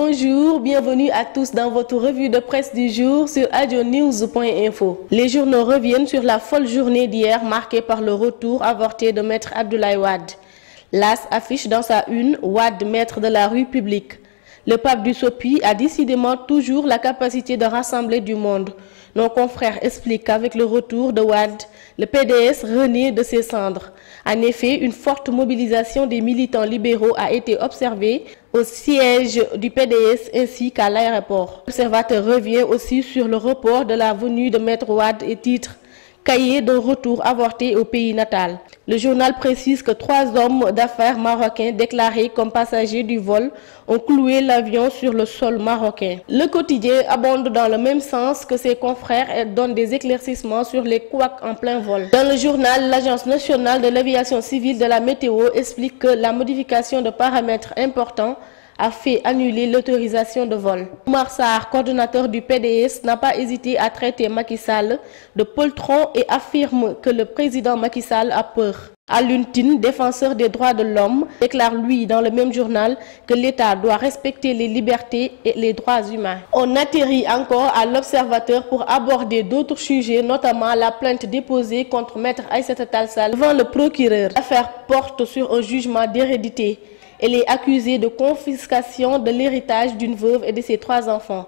Bonjour, bienvenue à tous dans votre revue de presse du jour sur adionews.info. Les journaux reviennent sur la folle journée d'hier marquée par le retour avorté de Maître Abdoulaye Wade. L'AS affiche dans sa une Wade, maître de la rue publique. Le pape du Sopi a décidément toujours la capacité de rassembler du monde. Nos confrères expliquent qu'avec le retour de Wade, le PDS renaît de ses cendres. En effet, une forte mobilisation des militants libéraux a été observée au siège du PDS ainsi qu'à l'aéroport. L'observateur revient aussi sur le report de la venue de Maître Wade et titre Cahier d'un retour avorté au pays natal. Le journal précise que 3 hommes d'affaires marocains déclarés comme passagers du vol ont cloué l'avion sur le sol marocain. Le quotidien abonde dans le même sens que ses confrères et donne des éclaircissements sur les couacs en plein vol. Dans le journal, l'Agence nationale de l'aviation civile de la météo explique que la modification de paramètres importants a fait annuler l'autorisation de vol. Oumar Sarr, coordonnateur du PDS, n'a pas hésité à traiter Macky Sall de poltron et affirme que le président Macky Sall a peur. Alioune Tine, défenseur des droits de l'homme, déclare lui dans le même journal que l'État doit respecter les libertés et les droits humains. On atterrit encore à l'Observateur pour aborder d'autres sujets, notamment la plainte déposée contre Maître Aïssata Tall Sall devant le procureur. L'affaire porte sur un jugement d'hérédité. Elle est accusée de confiscation de l'héritage d'une veuve et de ses 3 enfants.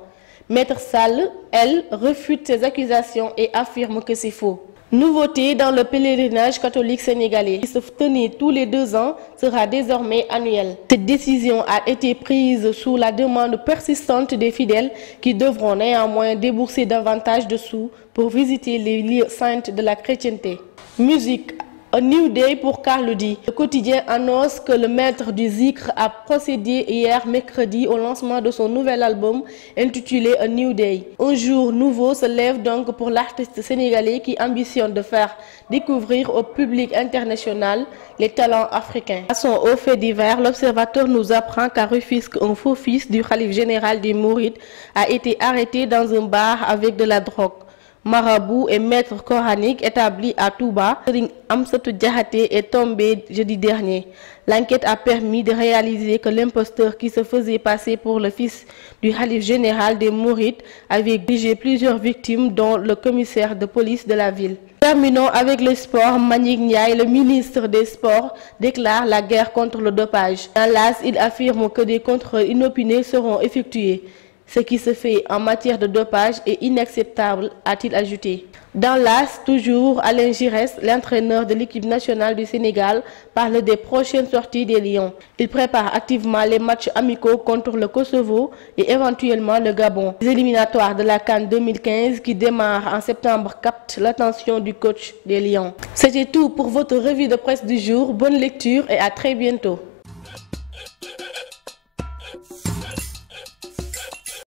Maître Sall, elle, refute ces accusations et affirme que c'est faux. Nouveauté dans le pèlerinage catholique sénégalais, qui se tenait tous les 2 ans, sera désormais annuel. Cette décision a été prise sous la demande persistante des fidèles qui devront néanmoins débourser davantage de sous pour visiter les lieux saints de la chrétienté. Musique. A New Day pour Carlou D. Le quotidien annonce que le maître du Zikr a procédé hier mercredi au lancement de son nouvel album intitulé A New Day. Un jour nouveau se lève donc pour l'artiste sénégalais qui ambitionne de faire découvrir au public international les talents africains. Passons au fait divers, l'Observateur nous apprend qu'à Rufisque, un faux fils du khalife général des Mourides a été arrêté dans un bar avec de la drogue. Marabout et maître coranique établi à Touba, Serigne Amsatou Diakhaté est tombé jeudi dernier. L'enquête a permis de réaliser que l'imposteur qui se faisait passer pour le fils du khalife général des Mourides avait dirigé plusieurs victimes, dont le commissaire de police de la ville. Terminons avec le sport. Mbagnick Ndiaye, le ministre des Sports, déclare la guerre contre le dopage. Dans l'AS, il affirme que des contrôles inopinés seront effectués. Ce qui se fait en matière de dopage est inacceptable, a-t-il ajouté. Dans l'AS, toujours, Alain Giresse, l'entraîneur de l'équipe nationale du Sénégal, parle des prochaines sorties des Lions. Il prépare activement les matchs amicaux contre le Kosovo et éventuellement le Gabon. Les éliminatoires de la CAN 2015 qui démarrent en septembre captent l'attention du coach des Lions. C'était tout pour votre revue de presse du jour. Bonne lecture et à très bientôt.